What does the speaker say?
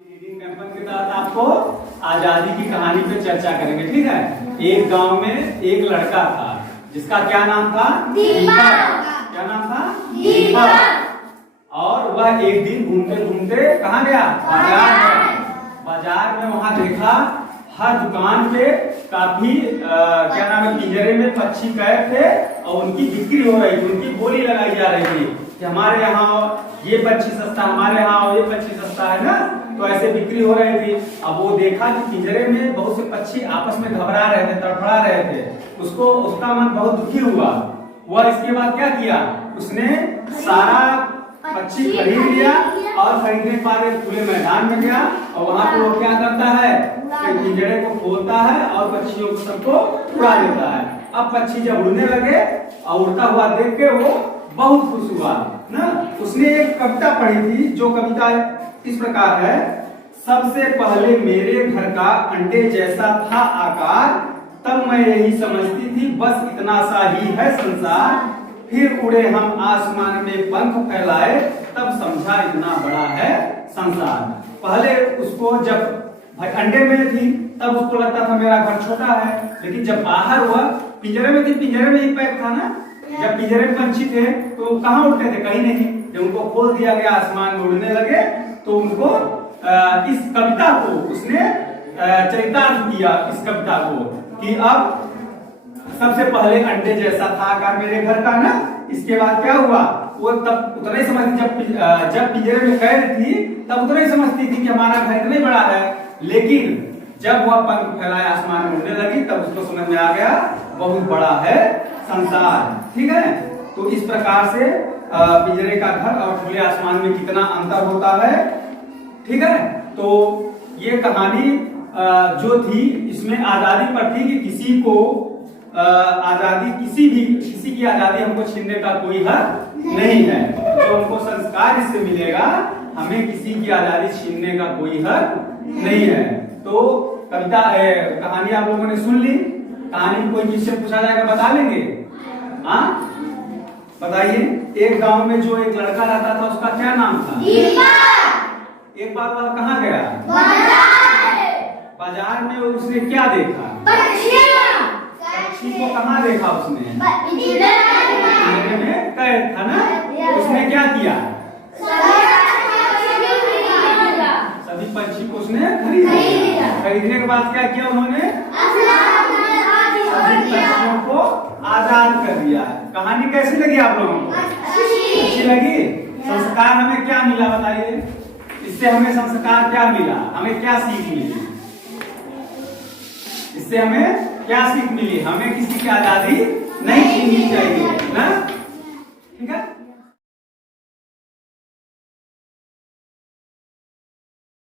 Reading campaign के तहत आपको आजादी की कहानी पे चर्चा करेंगे। ठीक है। एक गांव में एक लड़का था जिसका क्या नाम था? दीपक। क्या नाम था? दीपक। और वह एक दिन घूमते घूमते कहाँ गया? बाजार में वहां देखा हर दुकान पे काफी क्या नाम है, पिंजरे में पक्षी कैद थे और उनकी बिक्री हो रही थी, उनकी बोली लगाई जा रही थी कि हमारे यहाँ ये पक्षी सस्ता, हमारे यहाँ ये पक्षी सस्ता है ना। तो ऐसे बिक्री हो रही थी। अब वो देखा कि पिंजरे में बहुत से पक्षी आपस में घबरा रहे थे, तड़फड़ा रहे थे। उसका मन बहुत दुखी हुआ। वह इसके बाद क्या किया, उसने सारा पक्षी खरीद लिया और खरीदने के बाद एक खुले मैदान में गया और वहां पर वो क्या करता है, पिंजरे को खोलता है और पक्षियों को सबको उड़ा देता है। अब पक्षी जब उड़ने लगे और उड़ता हुआ देख के वो बहुत खुश हुआ ना। उसने एक कविता पढ़ी थी, जो कविता इस प्रकार है। सबसे पहले मेरे घर का अंडे जैसा था आकार, तब मैं यही समझती थी बस इतना सा ही है संसार। फिर उड़े हम आसमान में पंख फैलाए, तब समझा इतना बड़ा है संसार। पहले उसको जब भाई अंडे में थी तब उसको लगता था मेरा घर छोटा है, लेकिन जब बाहर हुआ, पिंजरे में थी, पिंजरे में ही पैक था ना। जब पिंजरे में पंछी थे तो कहाँ उड़ते थे? कहीं नहीं। जब उनको खोल दिया गया, आसमान में उड़ने लगे, तो उनको इस कविता को उसने चरितार्थ किया इस कविता को कि अब सबसे पहले अंडे जैसा था आकार मेरे घर का ना। इसके बाद क्या हुआ, वो तब उतना ही समझती, जब पिंजरे में कैद थी तब उतना ही समझती थी कि हमारा घर इतना ही बड़ा है, लेकिन जब वह पंख फैलाए आसमान में उड़ने लगी तब उसको समझ में आ गया बहुत बड़ा है संसार। ठीक है। तो इस प्रकार से पिंजरे का घर और खुले आसमान में कितना अंतर होता है। ठीक है। तो ये कहानी जो थी इसमें आजादी पर थी कि किसी को आजादी, किसी की आजादी हमको छीनने का कोई हक नहीं है। तो हमको संस्कार इससे मिलेगा, हमें किसी की आजादी छीनने का कोई हक नहीं है। तो कविता कहानी आप लोगों ने सुन ली। कहानी कोई चीज से पूछा जाएगा, बता लेंगे? हाँ बताइए। एक गांव में जो एक लड़का रहता था उसका क्या नाम था? दीपक। एक बार वह कहाँ गया? बाजार में उसने क्या देखा? पक्षी को कहाँ देखा उसने? पिंजरे में कैद था ना। उसने क्या किया? सभी पक्षी को उसने खरीद लिया। खरीदने के बाद क्या किया उन्होंने? सभी पक्षियों को आजाद कर दिया। कहानी कैसी लगी आप लोगों को? अच्छी लगी। संस्कार हमें क्या मिला बताइए? इससे हमें संस्कार क्या मिला? हमें क्या सीख मिली? इससे हमें क्या सीख मिली? हमें किसी की आजादी नहीं छीननी चाहिए ना। ठीक है।